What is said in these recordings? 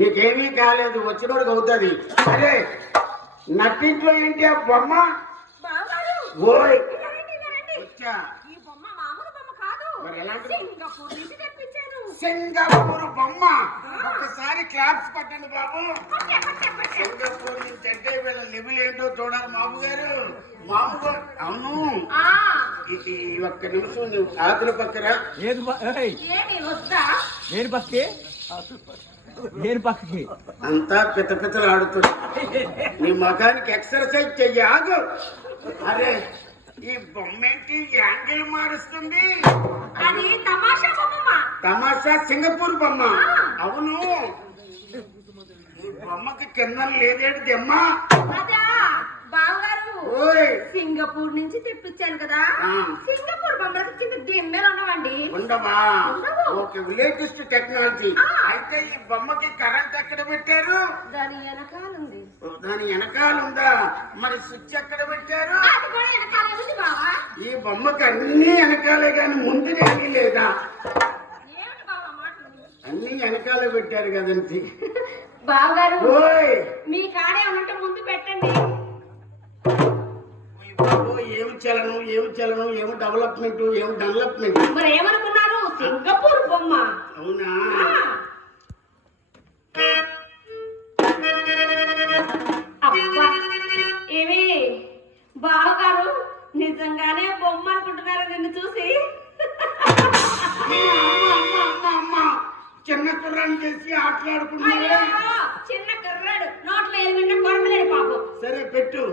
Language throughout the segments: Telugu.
నీకేమీ కాలేదు, వచ్చినోడికి అవుతుంది. సరే, నట్టింట్లో ఏంటి ఆ బొమ్మ? ఓయ్ వచ్చా. మరి ఎలాంటి సింగపూర్ బొమ్మ? ఒక్కసారి క్లాప్స్ పట్టండి బాబు. సింగపూర్ నుంచి అంటే వీళ్ళ లెవెల్ ఏంటో చూడాలి మామగారు. మామగారు అవును, ఇది ఒక్క నిమిషం నువ్వు ఆతుల పక్కన పక్కకి అంతా పిత పితలు ఆడుతుంది. నీ మగానికి ఎక్సర్సైజ్ చెయ్యి, ఆగు. అరే ఈ బొమ్మేంటి యాంగిల్ మారుస్తుంది? అది తమాషా బొమ్మ. తమాషా సింగపూర్ బొమ్మ. అవును, ఈ బొమ్మకి కింద లేదేంటి అమ్మా? అదా బావగారు, సింగపూర్ నుంచి తెప్పించాను కదా. సింగపూర్ బొమ్మలకు కింద దిమ్మెలు ఉండవండి. ఉండవా? Okay, latest technology. అయితే ఈ బొమ్మకి కరెంట్ ఎక్కడ పెట్టారు? దాని వెనకాల ఉంది. దాని వెనకాల ఉందా? మరి స్విచ్ ఎక్కడ పెట్టారు? అది కూడా వెనకాలే ఉంది బావా. ఈ బొమ్మకి అన్ని వెనకాలే కానీ ముందు ఏమీ లేదా? ఏమిటి బావా మాటలు? అన్ని వెనకాలే పెట్టారు కదండి బావగారు. మీ కాడే ఉన్నట్టు ముందు పెట్టండి. ఏమి చలనం, ఏమి చలనం, ఏమి డెవలప్మెంట్, ఏమి డెవలప్మెంట్. మరి ఏమనుకున్నారు? సింగపూర్ బొమ్మ. అవునా? అబ్బా, ఏమి బావగారు నిజంగానే బొమ్మ అనుకుంటున్నారు నిన్ను చూసి? చిన్న కుర్రాన్ని చేసి ఆటలాడుకున్నారా? చిన్న కుర్రాడు నోట్లో ఏమిటంటే కొరకలేడు పాపం. సరే పెట్టు.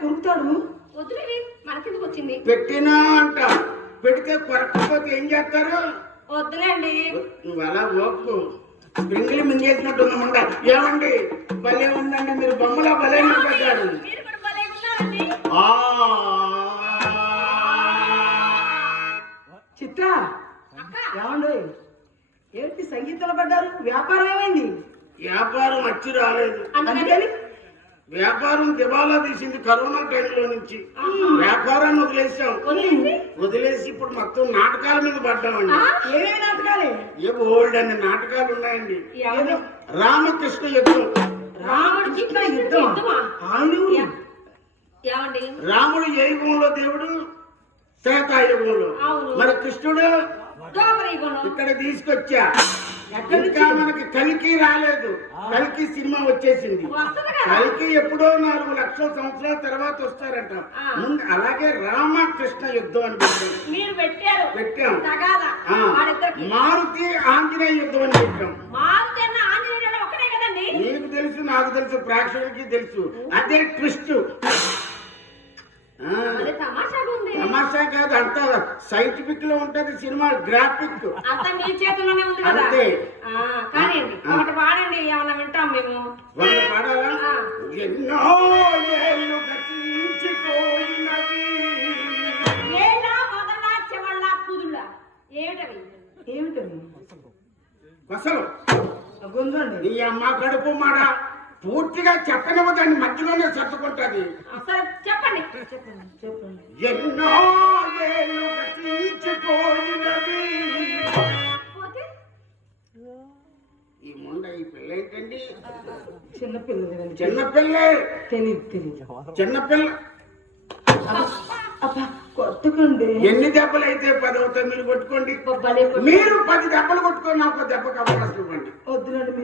కొరుకుతాడు. వదిలేవి, మనకెందుకు వచ్చింది? పెట్టినా అంట. పెడితే కొరకపోతే ఏం చేస్తారు? వద్దులేండి. నువ్వు అలా ఓపు స్ప్రింగిల్ మింగేసినట్టుందమంట. ఏమండి భలే ఉందండి, మీరు బొమ్మలా భలే పెట్టారు. చిత్ర ఏమండి, ఏంటి సంగీతంలో పడ్డారు? వ్యాపారం ఏమైంది? వ్యాపారం వచ్చి రాలేదు. అందుకని వ్యాపారం దివాలా తీసింది కరోనా టైంలో నుంచి. వ్యాపారాన్ని వదిలేసి ఇప్పుడు మొత్తం నాటకాల మీద పడ్డామండి. ఏమేమి నాటకాలే? ఏ ఓల్డ్ అనే నాటకాలు ఉన్నాయండి. రామకృష్ణ యుద్ధం. రామకృష్ణ యుద్ధం. రాముడు ఏ యుగంలో, దేవుడు త్రేతాయుగంలో. మరి కృష్ణుడు ఇక్కడ తీసుకొచ్చా. ఇంకా మనకి కల్కి రాలేదు. కల్కి సినిమా వచ్చేసింది. కల్కి ఎప్పుడో 4 లక్షల సంవత్సరాల తర్వాత వస్తారంట. ముందు అలాగే రామకృష్ణ యుద్ధం అని పెట్టాం. మారుతి ఆంజనేయ యుద్ధం అని పెట్టాం. నీకు తెలుసు, నాకు తెలుసు, ప్రేక్షకులకి తెలుసు. అదే ట్విస్ట్. తమాషా కాదు, అంత సైంటిఫిక్ లో ఉంటది సినిమా. గ్రాఫిక్ అంతా మీ చేతుల్లోనే ఉంది కదా. కానీ ఒకటి పాడండి, ఏమన్నా వింటాం మేము. పాడాలా? ఎన్నో ఏళ్ళు గతించిపోయినవి. ఏమిటవి? అసలు గొంతండి. నీ అమ్మ కడుపు మాడ పూర్తిగా చెప్పనివ్వ, దాన్ని మధ్యలోనే సర్దుకుంటది. చెప్పండి. ఎన్నో ఏళ్ళు గతించిపోయినవి. ఈ ముండ ఈ పిల్ల ఏంటండి? చిన్నపిల్లే. చిన్నపిల్ల. కొట్టుకోండి. ఎన్ని దెబ్బలు అయితే 10 అవుతాయి? మీరు కొట్టుకోండి. మీరు 10 దెబ్బలు కొట్టుకొని నాకు దెబ్బకి అవకాశం ఇవ్వండి. వద్దులండి.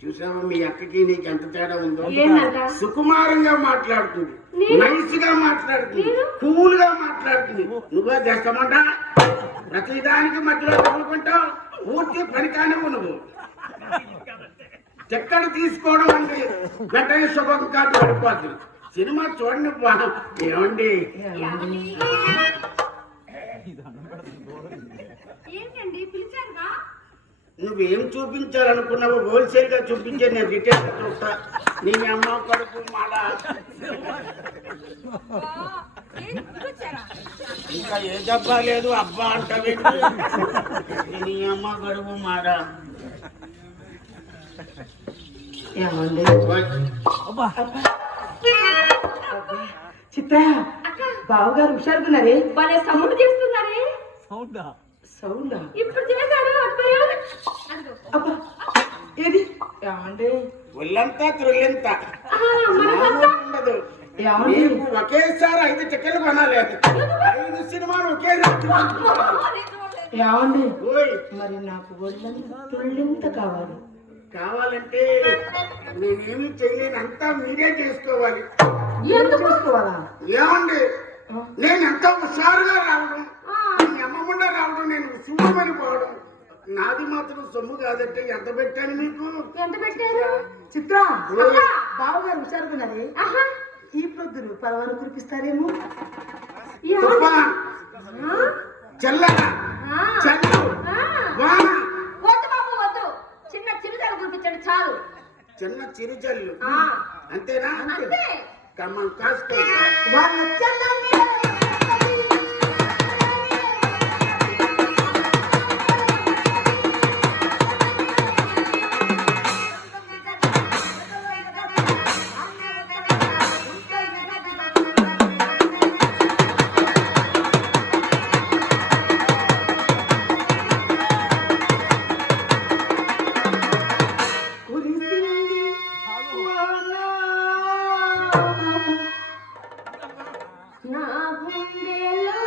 చూసావా మీ అక్కకి నీకు ఎంత తేడా ఉందో? సుకుమారంగా మాట్లాడుతుంది, నైస్ గా మాట్లాడుతుంది, కూల్ గా మాట్లాడుతుంది. నువ్వే చేస్తామంట. ప్రతిదానికి మధ్యలో తగులుకుంటావు. పూర్తి పని కానివ్వు. నువ్వు చెక్కడ తీసుకోవడం అంటే గట్టని శుభం కాదు, పడిపోద్దు. సినిమా చూడండి. ఏమండి నువ్వేం చూపించాలనుకున్నావో హోల్సేల్ గా చూపించే, నేను రిటైల్ చూస్తా. నీ అమ్మ కడుపు మాడ. ఇంకా ఏ దెబ్బ లేదు అబ్బా అంటవి. నీ అమ్మ కడుపు మాడ. చిత్ర బావగారు హుషారుకున్నారే. భలే సౌండ్ చేస్తున్నారే. సౌండా? ఇప్పుడు చేశారు అబ్బాయి. అదిగో. అబ్బా ఏది ఏమండి? ఒళ్ళంతా త్రుల్లింత మనకంతా ఉండదు. ఏమండి? నీకు ఒకేసారి 5 టికెట్లు కొనాలి. 5 సినిమాలు ఒకేసారి. ఏమండి? ఓయ్ మరి నాకు ఒళ్ళంతా తుళ్ళింత కావాలి. కావాలంటే నేనేమి చేయలేను, అంతా మీరే చేసుకోవాలి. ఎందుకు చేసుకోవాలా? ఏమండి నేను ఎంతో హుషారుగా రావడం, మీ అమ్మమ్మ రావడం, నేను శుభ్రమని పోవడం నాది మాత్రం సొమ్ము కాదంటే ఎంత పెట్టాను మీకు? ఎంత పెట్టారు? చిత్ర బావగారు హుషారుకున్నారే. ఆహా ఈ ప్రొద్దురు పరవారు కురిపిస్తారేమో. తుఫాన్, చల్లన, చల్లు, వాన. వద్దు బాబు వద్దు. చిన్న చిరుజలు కురిపించండి చాలు. చిన్న చిరుజల్లు ఆ అంతేనా? అంతే. కమ్మం కాసుకో. వాళ్ళు వచ్చేదండి. నా గుండెలో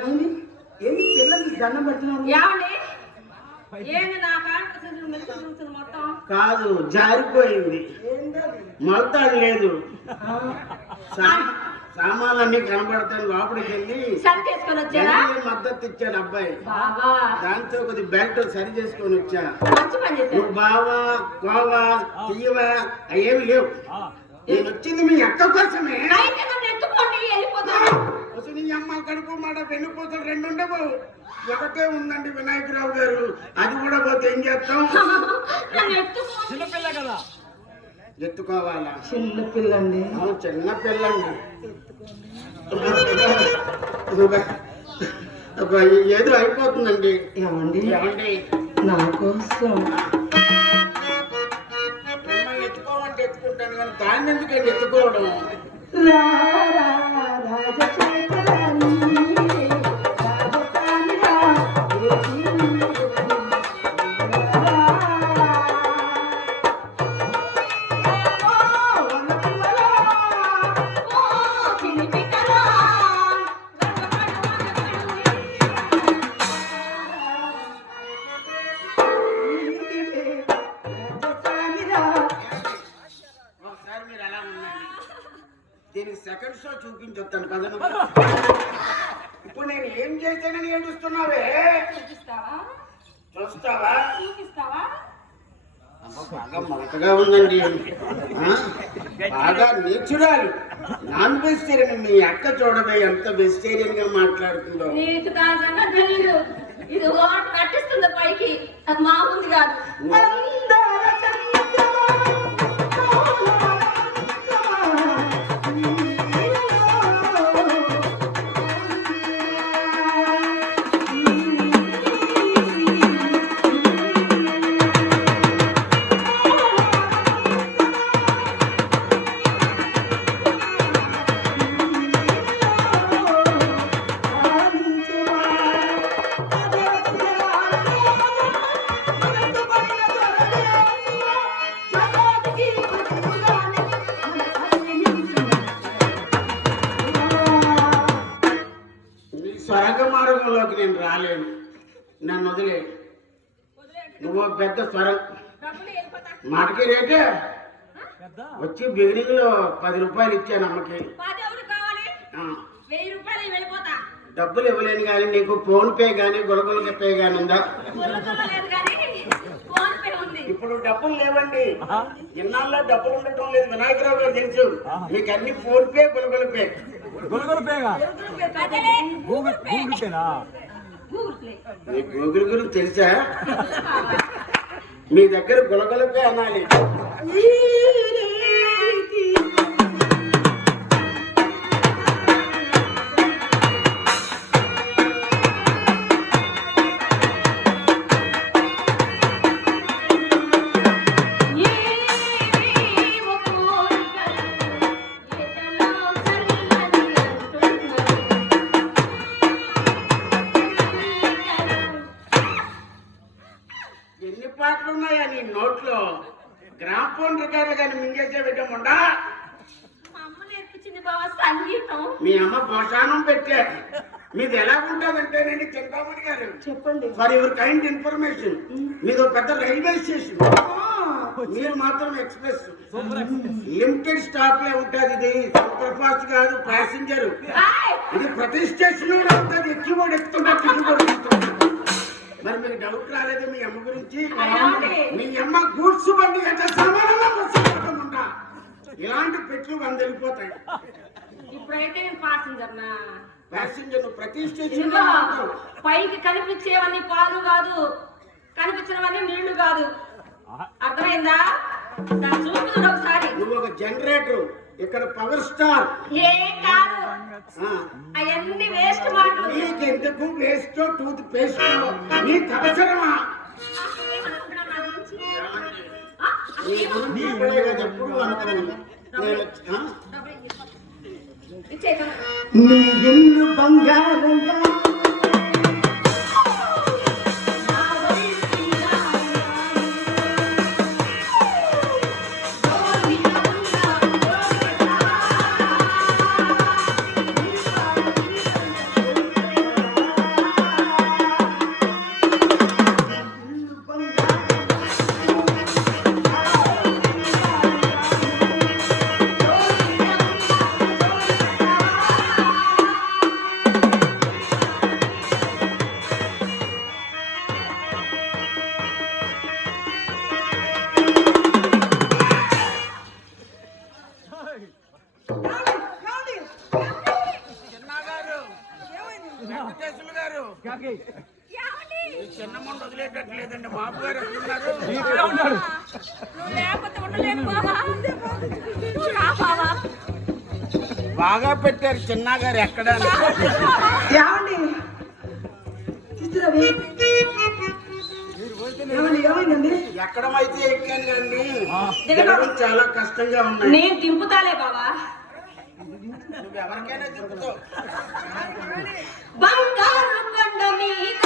ఏమండి? ఏంటి పిల్లలకి దండం పెడుతున్నారు? ఏమండి ఏంది నా కాన్వర్సేషన్ మెలికి తిరుగుతుంది మొత్తం? కాదు, జారిపోయింది, మొలతాడు లేదు. సామాన్లన్నీ కనబడతాను. లోపలికి వెళ్ళి సరి చేసుకొని వచ్చారా? మద్దతు ఇచ్చాడు అబ్బాయి. బాబా దాంతో కొద్ది బెల్ట్ సరి చేసుకొని వచ్చా. మంచి పని చేశారు. నువ్వు బావా కోవా తీయవా అవేమి లేవు. నేను వచ్చింది మీ అక్క కోసమే. అయితే నన్ను ఎత్తుకోండి వెళ్ళిపోతాను. అసలు నీ అమ్మ కడుపు మాట వెన్నుపోతలు రెండు ఉండవు, ఒకటే ఉందండి వినాయకరావు గారు. అది కూడా పోతే ఏం చేస్తాం? చిన్నపిల్ల కదా, ఎత్తుకోవాలా? చిన్న పిల్లండి. చిన్న పిల్లండి. ఏదో అయిపోతుందండి. ఏమండి ఏమండి నా కోసం మిమ్మల్ని ఎత్తుకోమంటే ఎత్తుకుంటాను కానీ దాన్ని ఎందుకండి ఎత్తుకోవడం? రా రా రాజశేఖరాని, రాజధాని రా, ఒకసారి మీరు అలా ఉండండి, దీనికి సెకండ్ షో చూపించొస్తాను కదా. ఇప్పుడు నేను ఏం చేశానని ఏడుస్తున్నావే? చూస్తావా? బాగా మొలకగా ఉందండి. బాగా నేచురల్ నాన్ వెజిటేరియన్. మీ అక్క చూడవే ఎంత వెజిటేరియన్ గా మాట్లాడుతుందో. నీకు దాని సంగతి తెలీదు. ఇది నటిస్తుంది పైకి, అది మామూలు కాదు. అందాల చంద్రమా, నీ స్వర్గ మార్గంలోకి నేను రాలేను, నన్ను వదిలే. నువ్వు పెద్ద స్వరం డబ్బులు వెళ్ళిపోతా. మాటకి రేటే వచ్చి బిగినింగ్ లో 10 రూపాయలు ఇచ్చాను అమ్మకి. 10 ఎవరు కావాలి? ఆ, 1000 రూపాయలు వెళ్ళిపోతా. డబ్బులు ఇవ్వలేను కానీ నీకు ఫోన్ పే కానీ గులగులక పే కానీ ఉందా? లేదు కానీ ఫోన్ పే ఉంది. ఇప్పుడు డబ్బులు లేవండి, ఇన్నాళ్ళలో డబ్బులు ఉండటం లేదు. వినాయకరావు గారు తెలుసు మీకు అన్ని ఫోన్ పే గులగుల పే. గొలుగొలు పేగా అదేలే, గూగుల్ పేనా? Google play. మీ గూగుల్ గురించి తెలుసా? మీ దగ్గర గులగుల పే అనాలి. ఎన్ని పాటలు ఉన్నాయా నీ నోట్లో? గ్రామ్ ఫోన్ రికార్డులు కానీ మింగేసే పెట్టముండా? మా అమ్మ నేర్పించింది బావ సంగీతం. మీ అమ్మ పోషాణం పెట్టే. మీది ఎలా ఉంటుందంటే నేను చింతామణి గారు చెప్పండి. ఫర్ యువర్ కైండ్ ఇన్ఫర్మేషన్, మీది పెద్ద రైల్వే స్టేషన్, మీరు మాత్రం ఎక్స్ప్రెస్ లిమిటెడ్ స్టాప్ లే ఉంటుంది. ఇది సూపర్ ఫాస్ట్ కాదు, ప్యాసింజర్. ఆయ్! ఇది ప్రతి స్టేషన్ లో ఉంటుంది. ఎక్కిబోర్డు ఎక్కుతుంటా, దిగుబడి ఎక్కుతుంటా. మరి మీకు డౌట్ రాలేదు మీ అమ్మ గురించి? మీ అమ్మ గూడ్స్ బండి ఎంత సామానంగా ఉంటా, ఇలాంటి పెట్లు 100 వెళ్ళిపోతాయి. ఇప్పుడైతే నేను పాసింజర్ నా. ప్యాసింజర్ ప్రతి స్టేషన్ ఇదిగో, లో ఉంటావు. పైకి కనిపించేవన్నీ పాలు కాదు, కనిపించినవన్నీ నీళ్లు కాదు. అర్థమైందా? దాన్ని చూపు చూడు ఒకసారి. నువ్వు ఒక జనరేటర్, ఇక్కడ పవర్ స్టార్. ఏం కాదు, అవన్నీ వేస్ట్ మాటలు. నీకెందుకు వేస్ట్ టూత్ పేస్ట్? నీకు అవసరమా? ఏమనుకున్నావు నా గురించి? నీ గురించి ఇప్పుడే కదా ఎప్పుడు అనుకున్నాను. ఇచ్చేయగలను. నీ ఇల్లు బంగారంగా చిన్నమ్మ వదిలేటట్లేదండి. బాబు గారు ఎక్కడున్నారు? ఇక్కడే ఉన్నాడు. నువ్వు లేకపోతే ఉండలేను బావా. నువ్వు రా బావా. బాగా పెట్టారు చిన్న గారు ఎక్కడ అని. ఏమండి చిత్రవి ఏమండి ఏమైందండి? ఎక్కడమైతే ఎక్కాను కండి దిగడం. దిగడం చాలా కష్టంగా ఉన్నాయి. నేను దింపుతాలే బావా. నువ్వు ఎవరికైనా దింపుతావు. బంగారు కొండ మీద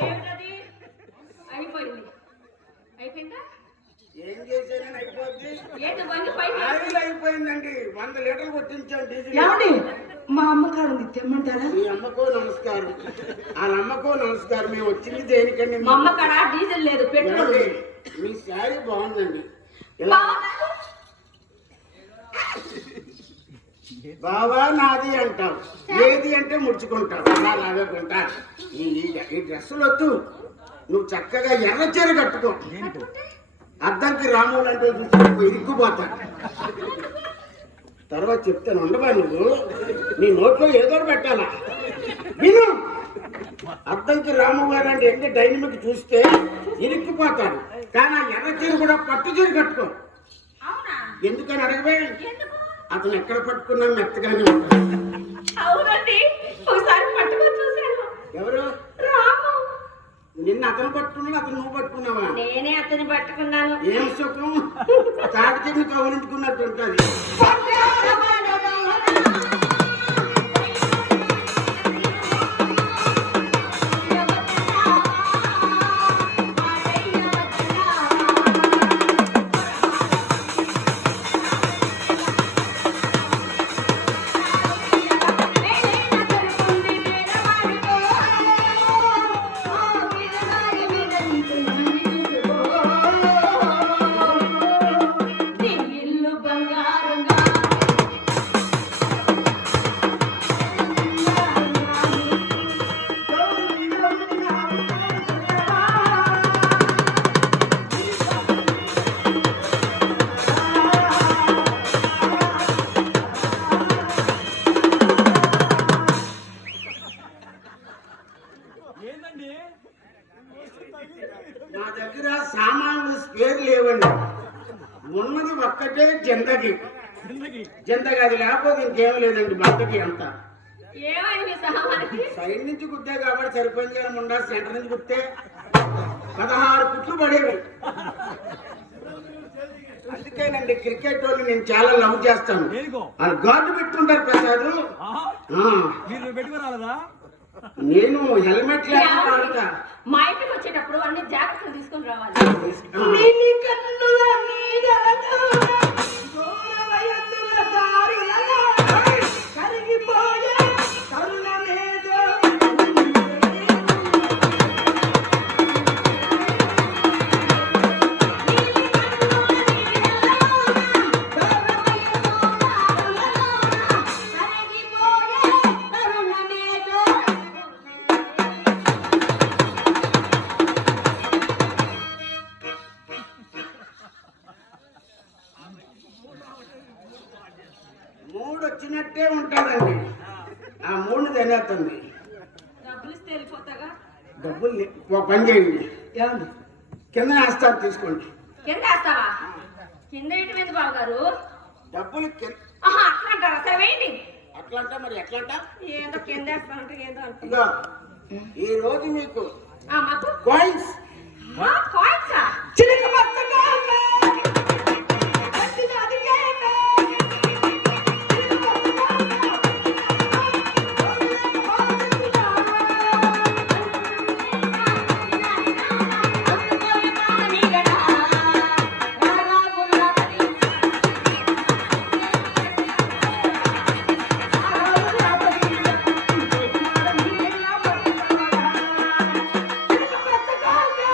ఏమిటది? అయిపోయింది. అయిపోయిందా? ఏం చేశానని అయిపోద్ది. ఏంటి వంగి పైకి? ఆయిల్ అయిపోయిందండి. 100 లీటర్లు కొట్టించాం డీజిల్. ఏమండి మా అమ్మకారు ఉంది తెమ్మంటారా? మీ అమ్మకో నమస్కారం. వాళ్ళ అమ్మకో నమస్కారం. మేము వచ్చింది దేనికండి? మా అమ్మ కాడ డీజిల్ లేదు, పెట్రోల్ ఏమండి? లేదు. మీ శారీ బాగుందండి. ఇలా బావా, బావా నాది అంటావు, ఏది అంటే ముడుచుకుంటావు. అలాగే కొంటా. ఈ డ్రెస్సులు వద్దు. నువ్వు చక్కగా ఎర్ర చీర కట్టుకో. అద్దంకి రాములు అంటే ఇరుక్కుపోతా. తర్వాత చెప్తాను. ఉండవా నువ్వు? నీ నోట్లో ఏదో ఒకటి పెట్టాలా? విను. అద్దంకి రాము గారు అంటే ఎంత డైనమిక్ చూస్తే ఇరుక్కుపోతాడు. కానీ ఆ ఎర్ర చీర కూడా పట్టు చీర కట్టుకో. అవునా? ఎందుకని అడగవే? ఎందుకు? అతను ఎక్కడ పట్టుకున్నా మెత్తగానే ఉంటాడు. అవునండి, ఒకసారి పట్టుకొని చూశాను. ఎవరు? రాము. నిన్న అతను పట్టుకున్నాడు, అతను నువ్వు పట్టుకున్నావా? నేనే అతన్ని పట్టుకున్నాను. ఏం సుఖం? తాటి చెట్టు కౌలించుకున్నట్టు ఉంటుంది. ఇల్లు బంగారంగా ఏందండి? మా దగ్గర సామాన్లు స్పేర్ లేవండి. ఉన్నది ఒక్కటే జిందగీ. జిందగీ. జిందగీ అది లేకపోతే ఇంకేం లేదండి. బట్టకి అంతా ఏమైంది సహానికి? సైడ్ నుంచి కుట్టే కాబట్టి సరిపోయింది కదా. ముండా సెంటర్ నుంచి కుట్టే 16 కుట్లు పడేవి. అందుకేనండి క్రికెట్ వాళ్ళు నేను చాలా లవ్ చేస్తాను. దేనికో? వాళ్ళు గార్డు పెట్టుకుంటారు ప్రసాద్. ఆహా. ఆ, మీరు పెట్టుకురాలదా? నేను హెల్మెట్ లేకుండా ఆడతా. మా ఇంటికి వచ్చేటప్పుడు అన్ని జాగ్రత్తలు తీసుకొని రావాలి. నీలి కన్నుల నీడలలో ఘోర వయస్సుల దారులలో కరిగిపోయే తరుణమేదో మూడు వచ్చినట్టే ఉంటాడండి. ఆ మూడు తినేస్తుంది. డబ్బులు ఇస్తే వెళ్ళిపోతాగా. డబ్బులు ఒక పని చేయండి. ఏమండి కింద వేస్తారు తీసుకోండి. కింద వేస్తావా? కింద ఇటు మీద బాబు గారు. డబ్బులు ఆహా, అట్లా అంటారా? సరే వేయండి. అట్లా అంటా మరి ఎట్లా అంటా? ఏందో కింద వేస్తానంటే ఏందో అంటే. ఇదిగో, ఈ రోజు మీకు మాకు కాయిన్స్ కాయిన్సా? చిలక పచ్చగా వచ్చిన అదిగేమే చిలక పచ్చగా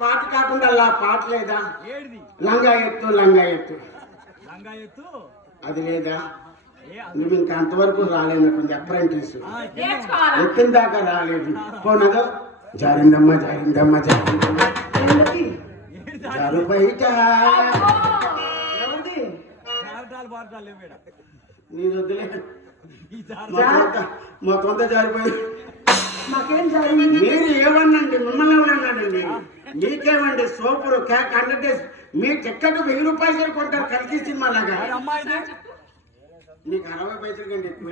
పాట కాకుండా అలా పాట లేదా? ఏడిది లంగా ఎత్తు లంగా ఎత్తు లంగా ఎత్తు అది లేదా? ఏ నువ్వు ఇంకా అంతవరకు రాలేనటువంటి అప్రెంటిస్ నేర్చుకోవాలా? ఎత్తిన దాకా రాలేదు. పోనదో జారిందమ్మ జారిందమ్మ జారిందమ్మ ఏంటి? ఏడి జారు బయట ఎవరిది? జారటాలు బారటాలు లేవు ఈడ. నీ వద్దులే ఈ జార మొత్తం అంతా జారిపోయింది. మాకేం జరిగింది? మీరు ఏమన్నండి, మిమ్మల్ని ఎవరన్నాడండి? మీకేమండి సూపర్ క్యాక్ 100 డేస్ మీ టికెట్ 1000 రూపాయలు సరికొంటారు కలిసి సినిమా లాగా. వాడి అమ్మాయిది నీకు 60 పైసలు కంటే ఎక్కువ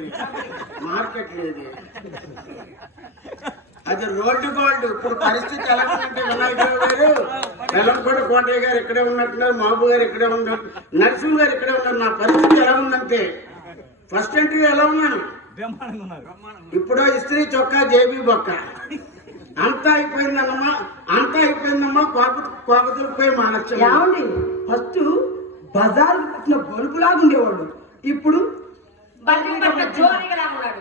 మార్కెట్ లేదు. అది రోడ్డు గోల్డ్. ఇప్పుడు పరిస్థితి ఎలా ఉందంటే వినాయకుడు గారు వెల్లంకోట కోటయ్య గారు ఇక్కడే ఉన్నట్టున్నారు, మహబూబ్ గారు ఇక్కడే ఉన్నారు, నరసింహ గారు ఇక్కడే ఉన్నారు. నా పరిస్థితి ఎలా ఉందంటే ఫస్ట్ ఎంట్రీ ఎలా ఉన్నాను, బ్రహ్మాండంగా ఉన్నారు. ఇప్పుడు ఇస్త్రీ చొక్కా జేబీ బొక్క అంతా అయిపోయిందన్నమ్మా, అంతా అయిపోయిందమ్మా. కోపతులపై మానచ్చు. ఏమండి? ఫస్ట్ బజార్ పెట్టిన బల్బులాగా ఉండేవాళ్ళు, ఇప్పుడు బల్లి పట్ల జోరిగా ఉన్నాడు.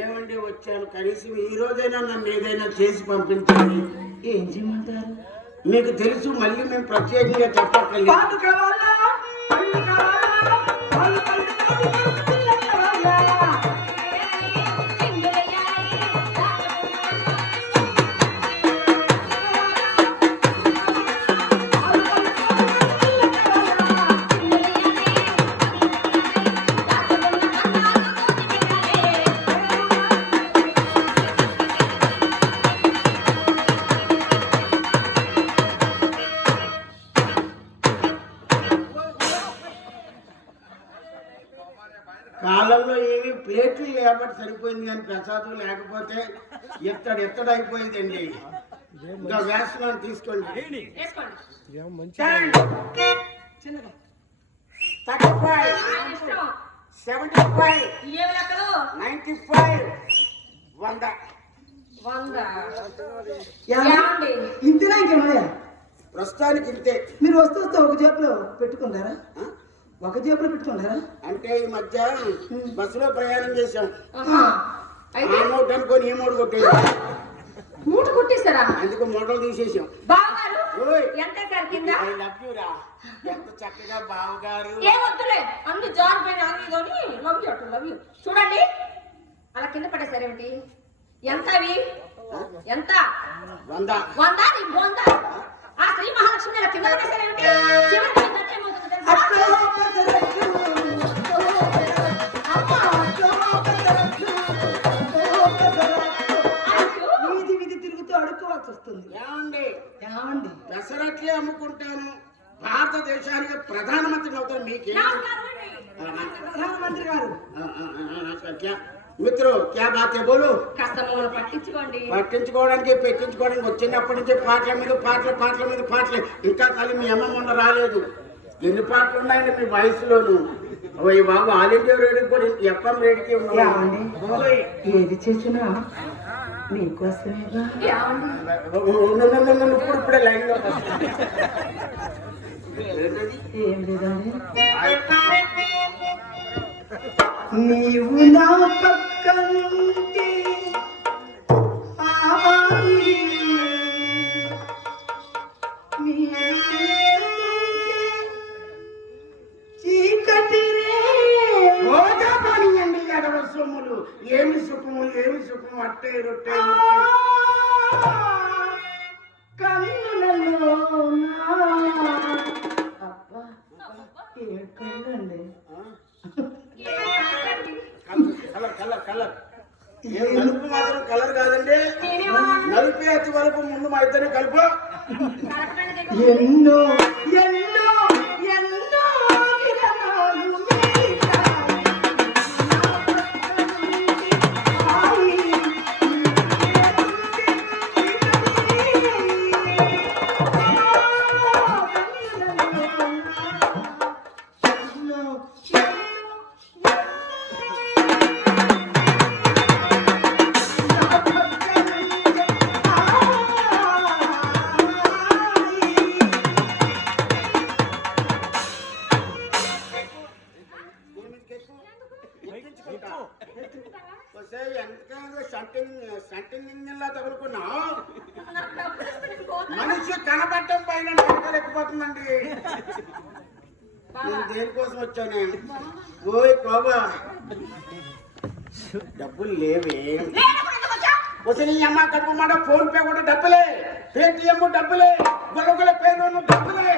ఏమండి వచ్చాను, కనీసం ఈ రోజైనా నన్ను ఏదైనా చేసి పంపించాలి. ఏం చేయమంటారు? మీకు తెలుసు, మళ్ళీ మేము ప్రత్యేకంగా చెప్పక్కర్లేదు. పాలు కావాలా? పళ్ళు కావాలా? పాలు పళ్ళు కావాలా? పిల్ల కావాలా? కాలంలో ఏమి ప్లేట్లు లేబట్టి సరిపోయింది, కానీ ప్రసాదం లేకపోతే ఎత్తడు అయిపోయిందండి. ఇంకా వేస్తున్నాను, తీసుకోండి. ఏంటి వేసుకోండి. 10, 35, ఆయన ఇష్టం. 75, ఏమి లెక్కలు? 95, 100. 100. ఏమండి? ఏమండి? ఇంతేనా ఇంకేమయ్యా? ప్రస్తుతానికి ఇంతే. మీరు వస్తూ ఒక జేబులో పెట్టుకున్నారా? ఆ? ఒక జేబులో పెట్టుకున్నారా? అంటే ఈ మధ్య బస్సులో ప్రయాణం చేశాం, ఆహా. ఆ అయితే మూట అనుకొని ఈ మూడు కొట్టేసాం, మూట కుట్టిస్తారా? అందుకు మూటలు తీసేసాం. బావగారు ఓయ్. ఎంత సార్ కింద? I love you రా. ఎంత చక్కగా బావగారు. ఏ వద్దులే, అన్ని జారిపోయిన అందులోని లవ్ యూ చూడండి. అలా కింద పడేసారేమిటి? ఎంత అవి? ఎంత? 100. 100 నీ 100. ఆ శ్రీ మహాలక్ష్మి అలా కింద పడేసారేమిటి? చివరికి మీ గతి ఏమవుతుందో తెలుసా? వీధి వీధి తిరుగుతూ అడుక్కోవాల్సి వస్తుంది. ఏమండి, ఏమండి? పెసరట్లే అమ్ముకుంటాను, భారతదేశానికి ప్రధానమంత్రి అవుతాను. మీకేం నమస్కారం అండి. ప్రధానమంత్రి గారు మిత్రు క్యా బాత్ హై బోలు. కాస్త మమ్మల్ని పట్టించుకోండి. పట్టించుకోవడానికి పెట్టించుకోవడానికి వచ్చినప్పటి నుంచి పాటల మీద పాటలే. ఇంకా ఖాళీ మీ అమ్మ మొన్న రాలేదు. ఎన్ని పాటలు ఉన్నాయండి మీ వయసులోను? ఓయ్ బాబు, ఆల్ ఇండియా రేడియో కూడా ఎఫ్ఎం రేడియోకి ఏమండి? ఉన్నాయి. ఏది చేసినా మీకోసమేగా. ఏమండి? ఇప్పుడే లైన్ లో ఏం లేదండి, నీవు నా పక్కనుంటే ఆవాయి, నీవు లేకుంటే చీకటి రే. పోతాపనియండి ఎడవ సొమ్ములు. ఏమి సుఖము అట్టే రొట్టె కన్నులలో అబ్బా ఏ కళ్ళండి. కలర్ నలుపు మాత్రం కలర్ కాదండి, నలుపు అతి వరకు ముందు మా ఇద్దరిని కలుపు. ఎన్నో ఎన్నో ఎన్నో కిరణాలు సంటింగ్ ఇంజిన్లా తగులుకున్నావు. నాకు డబ్బులు ఇస్తే నేను పోతాను. మనిషి కనబట్టం పైన ఎక్కిపోతుందండి. నేను దేనికోసం వచ్చాను? ఓయ్ బాబా, డబ్బులు లేవే. లేనప్పుడు ఎందుకు వచ్చా? వచ్చి నీ అమ్మ కడుపు మాట ఫోన్ పే కూడా డబ్బులే, పేటిఎం డబ్బులే, గొలగొల పే డబ్బులే,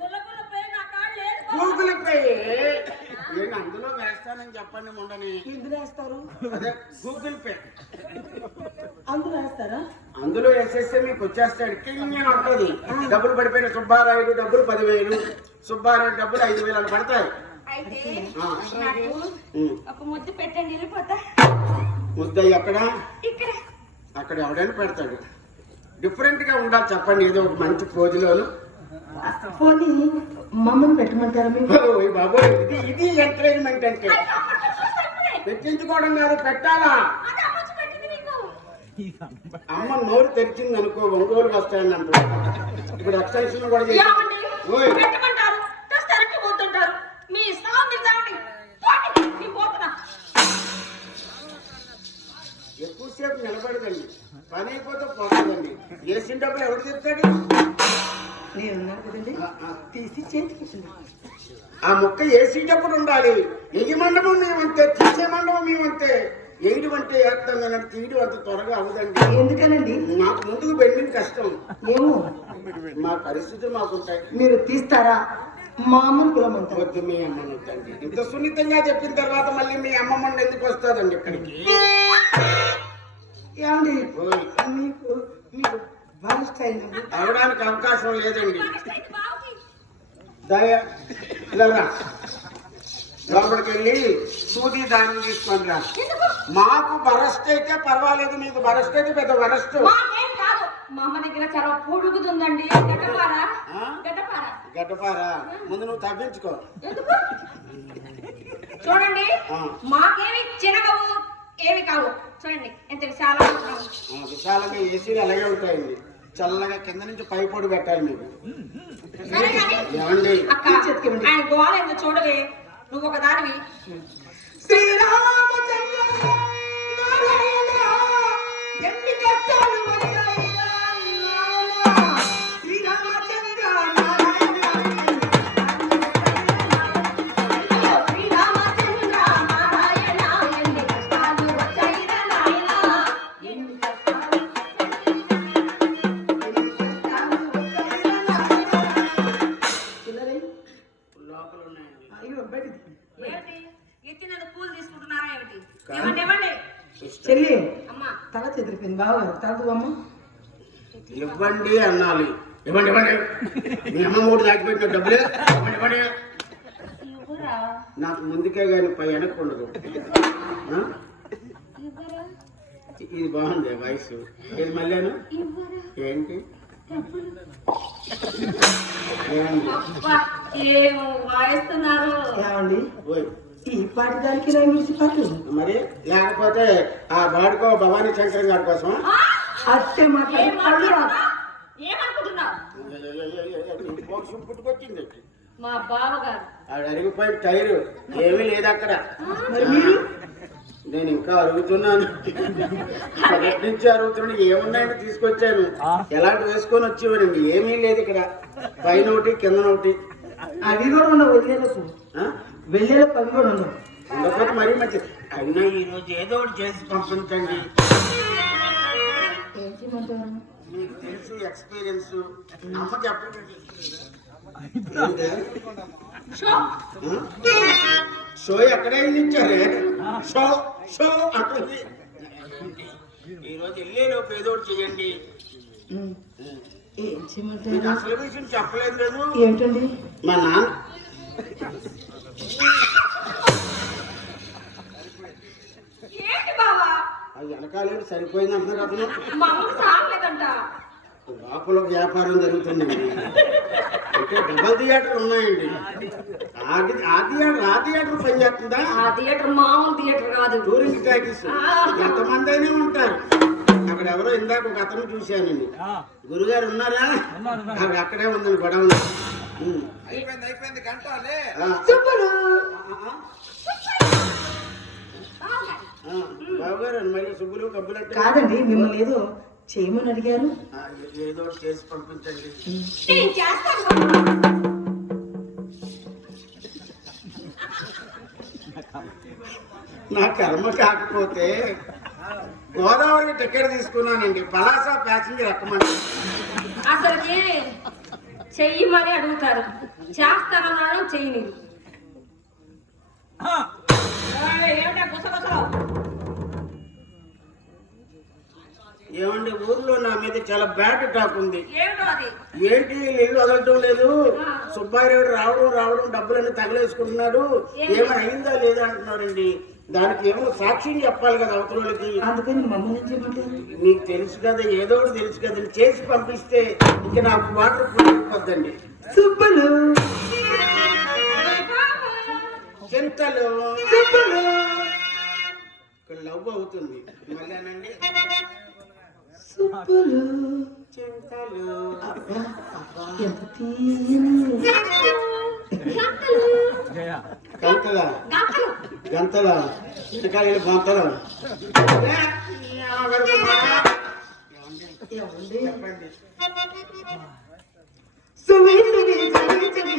గుల్లగుల్ల పే నా కాడ లేదు. Google pay. నేను అందులో వేస్తానని చెప్పండి మొండని. ఎందులో వేస్తారు? అదే గూగుల్ పే. అందులో వేస్తారా? అందులో వేసేస్తే మీకు వచ్చేస్తాడు. కింగ్ అని ఉంటుంది. డబ్బులు పడిపోయిన సుబ్బారాయుడు డబ్బులు 10,000, సుబ్బారాయుడు డబ్బులు 5,000 అని పడతాయి. అయితే ఆ. నాకు ఒక ముద్దు పెట్టండి, వెళ్ళిపోతా. ముద్ద ఎక్కడ? ఇక్కడ అక్కడ ఎవడైనా పెడతాడు. డిఫరెంట్ గా ఉండాలి చెప్పండి, ఏదో ఒక మంచి పోజులోను. పోనీ మమ్మల్ని పెట్టమంటారా మీకు? ఓయ్ బాబోయ్, ఇది ఎంకరేజ్మెంట్ అంటే. పెట్టించుకోవడం కాదు, పెట్టాలా. అది అమ్మ వచ్చి పెట్టింది నీకు. అమ్మ నోరు తెరిచింది అనుకో, ఒంగోలు వస్తాయని అంటారు. ఇప్పుడు ఎక్స్టెన్షన్ కూడా చేసి ఏమండి? ఓయ్ పెట్టమంటారు, తెస్తారంటే పోతుంటారు. మీ ఇష్టం తిరగండి. పోండి, నేను పోతున్నా. ఎక్కువసేపు నిలబడదండి, పని అయిపోతే పోతుందండి. వేసిన డబ్బులు ఎవరు చెప్తాడు? నేను ఉన్నాను కదండి, తీసి చేతికి ఇచ్చింది. ఆ మొక్క వేసేటప్పుడు ఉండాలి. ఎగి మండపం మేమంతే, తీసే మండపం మేమంతే. వేయడం అంటే ఏస్తాం కానీ తీయడం అంత త్వరగా అవదండి. ఎందుకనండి? మాకు ముందుకు బెండింగ్ కష్టం. ఏమో మా పరిస్థితులు మాకుంటాయి. మీరు తీస్తారా? మా అమ్మని పిలవమంటారు. వద్దు, మీ అమ్మని వద్దండి. ఇంత సున్నితంగా చెప్పిన తర్వాత మళ్ళీ మీ అమ్మమ్మ ఎందుకు వస్తుందండి ఇక్కడికి? ఏమండి, ఓయ్, మీకు మీకు బాగా స్టైల్ అండి. అవడానికి అవకాశం లేదండి. ఇది బావుకి. దయ ఇలా రా. లోపలికి వెళ్ళి సూది దాన్ని తీసుకొని రా. ఎందుకు? మాకు బరస్ట్ అయితే పర్వాలేదు, మీకు బరస్ట్ అయితే పెద్ద బరస్ట్. మాకేం కాదు. మా అమ్మ దగ్గర చాలా పొడుగుతుందండి. గడ్డపారా? ఆ? గడ్డపారా? గడ్డపారా? ముందు నువ్వు తవ్వించుకో. ఎందుకు? చూడండి, ఆ. మాకేమి చిన్నగవు ఏమి కావు. చూడండి ఎంత విశాలంగా ఉన్నాము. విశాలంగా ఏసీలు అలాగే ఉంటాయండి. చల్లగా కింద నుంచి పై పొడి పెట్టాలి మీకు. సరే కానీ ఏమండి? అక్క, ఆయన గోల ఎందుకు చూడవే, నువ్వు ఒక దానివి. శ్రీరామచంద్ర నారాయణ, ఎన్ని కష్టాలు వచ్చాయి నాయనా. శ్రీరామచంద్ర నారాయణ, శ్రీరామచంద్ర నారాయణ, ఎన్ని కష్టాలు వచ్చాయి రా నాయనా. ఎన్ని కష్టాలు వచ్చాయి నాయనా. చిల్లరే లోపల ఉన్నాయండి. అయ్యో బయటికి. ఏమిటి? ఎత్తి నన్ను పూలు తీసుకుంటున్నారా ఏమిటి? ఇవ్వండి, ఇవ్వండి. చెల్లి అమ్మా, తల చెదిరిపోయింది. బావగారు తలదు అమ్మ. ఇవ్వండి అన్నాలి. ఇవ్వండి ఇవ్వండి. మీ అమ్మ మూడు దాచిపెట్టిన డబ్బులే ఇవ్వండి ఇవ్వండి. ఇవ్వరా? నాకు ముందుకే కానీ పై వెనక్కి ఉండదు. ఆ? ఇవ్వరా? ఇది బాగుంది వయసు. ఇది మళ్ళాను ఇవ్వరా? ఏంటి? ఏమండి? అబ్బా, ఏం వాయిస్తున్నారు. ఏమండి, ఓయ్, ఈ పాటి దానికి నా మిర్చి పాటు మరి లేకపోతే ఆ బాడుకో భవానీ శంకరం గారి కోసం ఆ? అట్టే ఏం మాట్లాడి పళ్ళు రాదు. మాట్లాడుతున్నా? ఏమనుకుంటున్నావు? పుట్టుకొచ్చింది. మా బావగారు. ఆడ అరిగిపోయిన టైరు ఏమీ లేదు అక్కడ. మరి మీరు? నేను ఇంకా అరుగుతున్నాను. మొదటి నుంచి అరుగుతున్నాను. ఏమున్నాయని తీసుకొచ్చాను. ఎలాంటి వేసుకొని వచ్చేవారండి. ఏమీ లేదు ఇక్కడ. పైన ఒకటి కింద ఒకటి. అవి కూడా ఉండవు. వెళ్ళేలకు వెళ్ళేలకు అవి కూడా ఉండవు. ఉండకపోతే మరీ మంచిది. అయినా ఈరోజు ఏదో ఒకటి చేసి పంపించండి. ఏం చేయమంటారు? మీకు తెలుసు ఎక్స్పీరియన్స్. అమ్మ చెప్పండి. షో. షో ఎక్కడే ఇచ్చారే? షో షో అక్కడికి ఈరోజు వెళ్ళేలోపు ఏదో ఒకటి చేయండి. ఏం మీకు చేయమంటారు? అసలు విషయం చెప్పలేదు లేదు. ఏమిటండి? మా నాన్న ఏంటి బావా? అది వెనకాలేదు సరిపోయింది అంటున్నారు అతను. మా అమ్మకి సాగలేదంట. లోపల ఒక వ్యాపారం జరుగుతుందండి. అంటే డబల్ థియేటర్ ఉన్నాయండి. ఆ థియేటర్ పనిచేస్తుందా? ఆ థియేటర్ మామూలు థియేటర్ కాదు. టూరిస్ట్ ప్యాకేజ్ ఎంతమంది అయినా ఉంటారు అక్కడ. ఎవరో ఇందాక ఒక అతను చూశానండి. గురుగారు ఉన్నారా? అక్కడ అక్కడే ఉందండి గొడవ. అయిపోయింది గంటలే. చెప్పరు. బాబు బావగారు మళ్ళీ సుబ్బులు కబ్బులు అంటే కాదండి, మిమ్మల్ని ఏదో చేయమని అడిగారు. ఏదో ఒకటి చేసి పంపించండి. నేను చేస్తాను. నా కర్మ కాకపోతే గోదావరి టికెట్ తీసుకున్నానండి, పలాస ప్యాసింజర్ ఎక్కమండి. అసలుకి చెయ్యమని అడుగుతారు, చేస్తానన్నాను చెయ్యి. ఏమిటా గుసగుసలు? ఏమండి ఊర్లో నా మీద చాలా బ్యాడ్ టాక్ ఉంది. ఏమిటో అది? ఏంటి ఇల్లు వదలటం లేదు, సుబ్బారాయుడు రావడం డబ్బులన్నీ తగలేసుకుంటున్నాడు, ఏమైనా అయిందా లేదా అంటున్నారండి. దానికి ఏమైనా సాక్ష్యం చెప్పాలి కదా అవతలకి. అందుకని మమ్మల్ని చేయమంటారు. మీకు తెలుసు కదా, ఏదో ఒకటి తెలుసు కదండి, చేసి పంపిస్తే ఇంక నాకు వాటర్ పోద్దండి. సుబ్బులు చింతలు సుబ్బులు ఇక్కడ లవ్ అవుతుంది మళ్ళానండి. సుబ్బులు చింతలు ఎంత తీయని గంతల గంతల ఇటుకాయలు గంతలు చెప్పండి. సువి సువి సువి సువి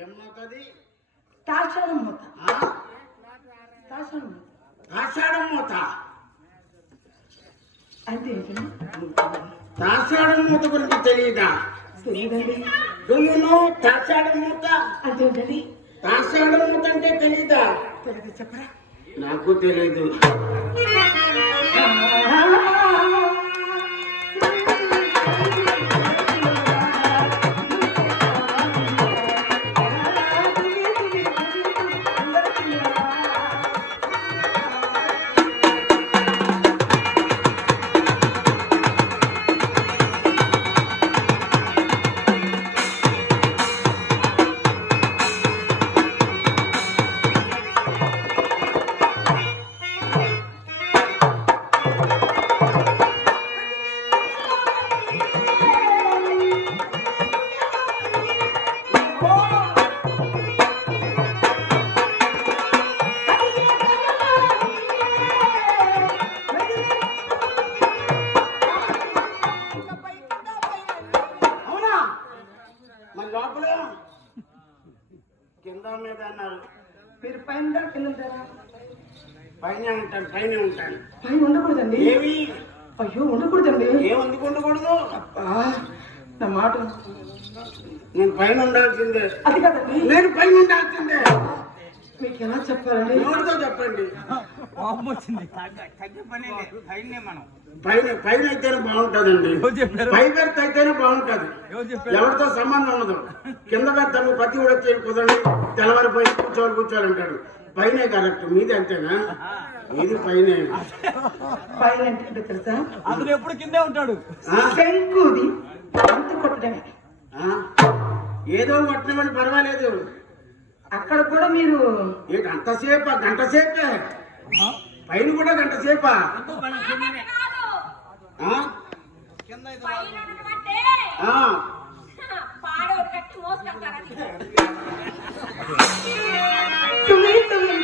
ఏమవుతుంది? తాషాఢం మూత. ఆషాఢం మూత అంటే ఏంటండి? ఆషాఢం మూత గురించి తెలియదా? తెలియదండి. డూ యు నో ఆషాఢం మూత? అంటే ఏంటండి? ఆషాఢం మూత అంటే తెలీదా? తెలియదు, చెప్పరా? నాకు తెలీదు. అవునా? మన లోపల కింద మీద అన్నారు. మీరు పైన ఉంటారా, కింద ఉంటారా? పైన ఉంటాను, పైన ఉంటాను. పైన ఉండకూడదండి. ఏమి? అయ్యో ఉండకూడదండి. ఏమందుకు ఉండకూడదు? నా మాట నేను పైన ఉండాల్సిందే. అది కాదండి. నేను పైన ఉండాల్సిందే. మీకు ఎలా చెప్పాలండి? నోటితో చెప్పండి. పైన అయితేనే బాగుంటుందండి. పై బెర్త్ అయితేనే బాగుంటుంది. ఎవరితో సంబంధం ఉండదు. కింద బెర్త్ నువ్వు ప్రతి కూడా వచ్చి కుదరండి, తెల్లవారిపోయి కూర్చోవాలంటాడు. పైనే కరెక్ట్. మీది అంతేనా? మీది పైనే. పైన అంటే తెలుసా? అతను ఎప్పుడు కిందే ఉంటాడు. శంకుది అంత కొట్టడమే. ఏదో కొట్టినమని పర్వాలేదు. అక్కడ కూడా మీరు ఏంటి అంతసేపా? గంట సేపే. పైన కూడా గంట సేపా? పాడోడు కట్టి మోసుకెళ్తారని. సుమి సుమి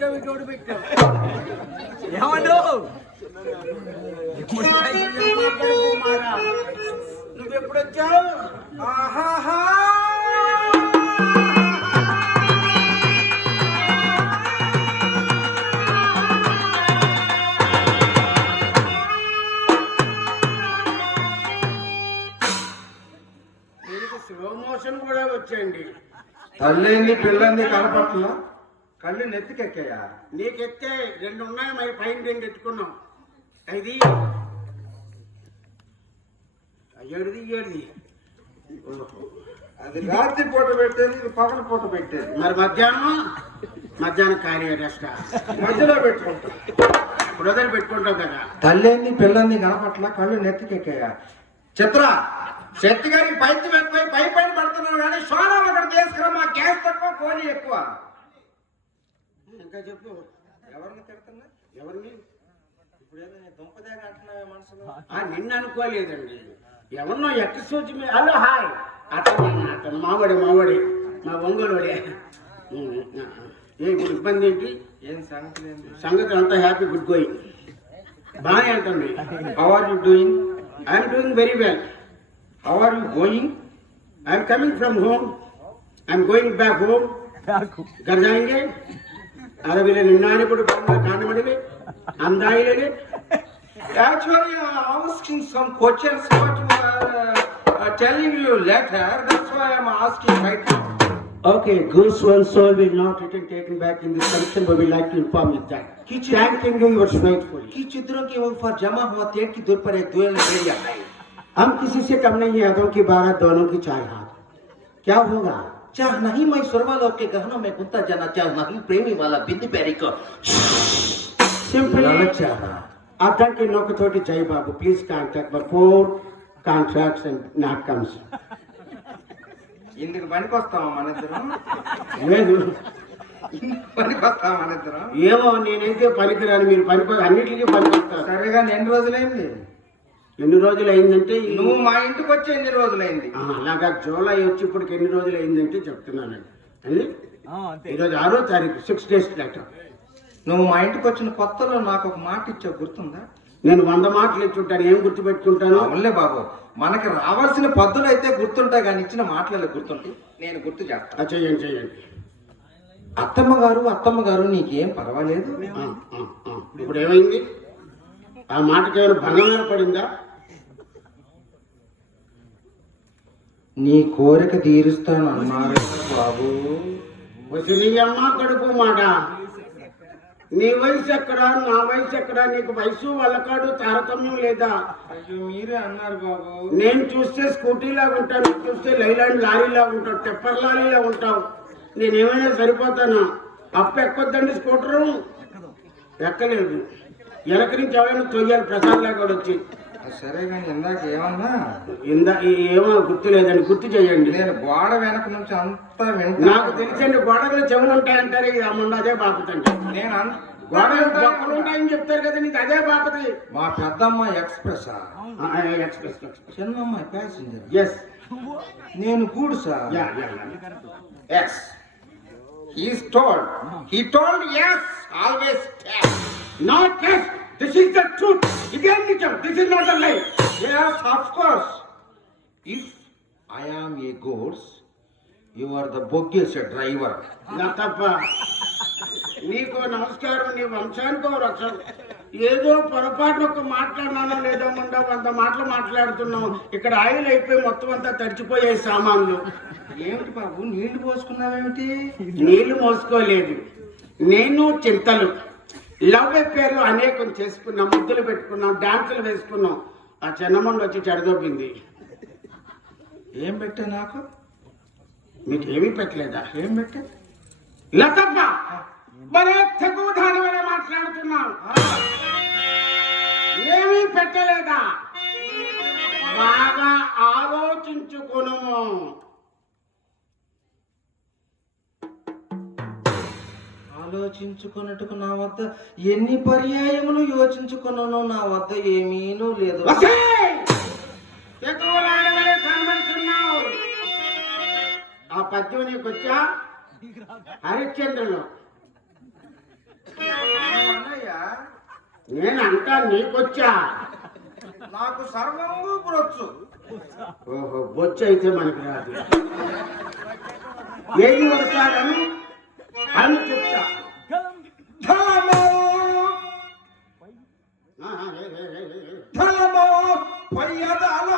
పెట్టావు ఇటు పెట్టావు ఏమన్నా నువ్వు ఎప్పుడు వచ్చావు? ఆహాహా స్లో మోషన్ కూడా వచ్చండి. తల్లింది పిల్లంది కనపట్ల కళ్ళు నెత్తికెక్కాయా? నీకెత్తే 2 ఉన్నాయి, మరి పైన 2 ఎత్తుకున్నావు. ఇది ఏడుది అది రాత్రి పూట పెట్టేది, ఇది పగల పూట పెట్టేది. మరి మధ్యాహ్నం ఖాళీ రెస్ట్ మధ్యలో పెట్టుకుంటా. బ్రదర్ పెట్టుకుంటావు కదా. తల్లింది పిల్లంది కనపట్ల కళ్ళు నెత్తికెక్కాయా? చిత్ర శక్తి గారికి పైత్యం ఎక్కువ, పైన పడుతున్నాడు కానీ సోనం అక్కడ తీసుకురమ్మా. గ్యాస్ తక్కువ, కోని ఎక్కువ. ఇంకా చెప్పు. ఎవరిని తిడుతున్నా? ఎవరిని? ఇప్పుడు ఏదో నీ దుంపదేగా అంటున్నావే మనసులో. నిన్ను అనుకోలేదండి, ఎవరినో ఎక్క సూచి మీద. హలో హాయ్, అతను మావాడే మా ఒంగోలుడే. ఇప్పుడు ఇబ్బంది ఏంటి? ఏం సంగతి ఏంటి? సంగతి అంతా హ్యాపీ, గుడ్ గోయింగ్, బాగానే వెళ్తుంది. How are you doing? I'm doing very well. How are you going? I'm coming from home, I'm going back home. घर जाएंगे अरबी निन्नाने पड़ खाने पड़े अंदाइले. Actually, I'm asking some questions what you are telling you later. That's why I'm asking right now. Okay, goose one soul will not return taken back in this connection, but we like to inform you that. Thanking you faithfully. कि चित्रों के ऊपर जमा हुआ तेल की दूर पर एक दुएल भेड़िया है. हम किसी से कम नहीं है, यादों की 12 दोनों की 4 हाथ. क्या होगा? चाह नहीं मैं सुरवालों के गहनों में गुंता जाना, चाह नहीं प्रेमी वाला बिंदी पैरी को Simply, चाहना. అతనికి నొక్కతోటి Jai Babu, please contact for 4 contracts and not comes. ఇందుకు పనికొస్తామా మన ఇద్దరం? లేదు, పనికొస్తామా మన ఇద్దరం? ఏమో నేనైతే పనికిరాను, మీరు అన్నిటికీ పనికొస్తారు. సరేగా ఎన్ని రోజులైంది? ఎన్ని రోజులు అయిందంటే నువ్వు మా ఇంటికి వచ్చి ఎన్ని రోజులైంది? అలాగా జూలై వచ్చి ఇప్పటికి ఎన్ని రోజులు అయిందంటే చెప్తున్నానండి. ఈరోజు 6వ తారీఖు, 6 days లేటర్. నువ్వు మా ఇంటికి వచ్చిన కొత్తలో నాకు ఒక మాట ఇచ్చావు, గుర్తుందా? నేను 100 మాటలు ఇచ్చుంటాను, ఏం గుర్తుపెట్టుకుంటాను? అవునులే బాబు, మనకి రావాల్సిన పద్ధతులు అయితే గుర్తుంటాయి కానీ ఇచ్చిన మాటలే గుర్తుంటాయి. నేను గుర్తు చేస్తా. చెయ్యండి. అత్తమ్మ గారు నీకేం పర్వాలేదు. ఇప్పుడు ఏమైంది? ఆ మాటకి ఏమైనా భంగం పడిందా? నీ కోరిక తీరుస్తాను అన్నారు బాబు. నీ అమ్మ కడుపు మాట. నీ వయసు ఎక్కడా, నా వయసు ఎక్కడా? నీకు వయసు వాళ్ళకాడు తారతమ్యం లేదా? అయ్యో మీరే అన్నారు బాబు. నేను చూస్తే స్కూటీలా ఉంటాను, చూస్తే లైలాండ్ లారీలా ఉంటావు, టెప్పర్ లారీలా ఉంటావు. నేనేమైనా సరిపోతానా? అప్పు ఎక్కొద్దండి, స్కూటరు ఎక్కలేదు. వెనక నుంచి ఎవరైనా తొయ్యాలి, ప్రసాద్ లాగా వచ్చి. సరే కానీ ఇందాక ఏమన్నా? ఏమో గుర్తు లేదండి, గుర్తు చేయండి. నేను గోడ వెనక నుంచి అంతా నాకు తెలిసండి, గోడలు చెవులు ఉంటాయంటారు, ఇది అమ్మ అదే బాపతండి. నేను గోడలు బొక్కలు ఉంటాయని చెప్తారు కదా, నీకు అదే బాపతి. మా పెద్దమ్మ ఎక్స్ప్రెస్, ఎక్స్ప్రెస్, చిన్నమ్మ ప్యాసింజర్. ఎస్, నేను గూడ్సా. Yes. He told yes, always yes. Not yes, this is the truth. Again, this is not a lie. Yes, of course. If I am a goods, you are the bogus driver. నా తప్ప. నీకు నమస్కారం, నీ వంశానికో రక్షణ. ఏదో పొరపాటు ఒక మాట్లాడినానో లేదో ముండా 100 మాటలు మాట్లాడుతున్నావు. ఇక్కడ ఆయిల్ అయిపోయి మొత్తం అంతా తడిచిపోయాయి సామాన్లు. ఏమిటి బాబు నీళ్లు పోసుకున్నావేమిటి? నీళ్లు మోసుకోలేదు, నేను చింతలు లవ్ పేర్లు అనేకం చేసుకున్నాం, ముద్దులు పెట్టుకున్నాం, డాన్సులు వేసుకున్నాం. ఆ చిన్నమండి వచ్చి చెడదొబ్బింది. ఏం పెట్టా నాకు? మీకు ఏమీ పెట్టలేదా? ఏం పెట్టా? లతప్ప భలే తెగువ దాని వల్ల మాట్లాడుతున్నాం. ఏమీ పెట్టలేదా? బాగా ఆలోచించుకును. ఆలోచించుకున్నట్టుకు నా వద్ద ఎన్ని పర్యాయములు యోచించుకున్నాను, నా వద్ద ఏమీనూ లేదు. కనబడుతున్నావు. ఆ పద్యం నీకు వచ్చా? హరిశ్చంద్రులు అన్నయ్య నేను అంటా నీకొచ్చా. నాకు సర్వంగు ఇప్పుడు ఓహో బొచ్చు అయితే మనకి రాదు. ఏది వస్తాడని అని చెప్తా. ధనము ధనము పయ్యదల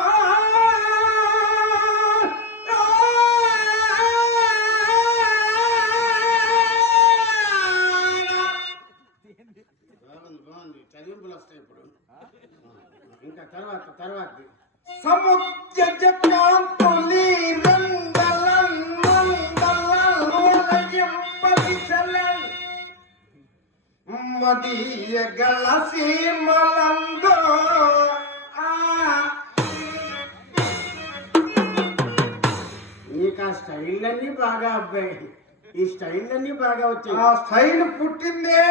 బాగుంది. చదివింపులు వస్తాయి ఇప్పుడు. ఇంకా తర్వాత సముద్ర కాంతులి రంగలం మంగళం పలిసలం మదీయ గలసి మలందో నీకు ఆ స్టైల్ అన్ని బాగా అబ్బాయి. ఈ స్టైల్ అన్ని బాగా వచ్చాయి. ఆ స్టైల్ పుట్టిందే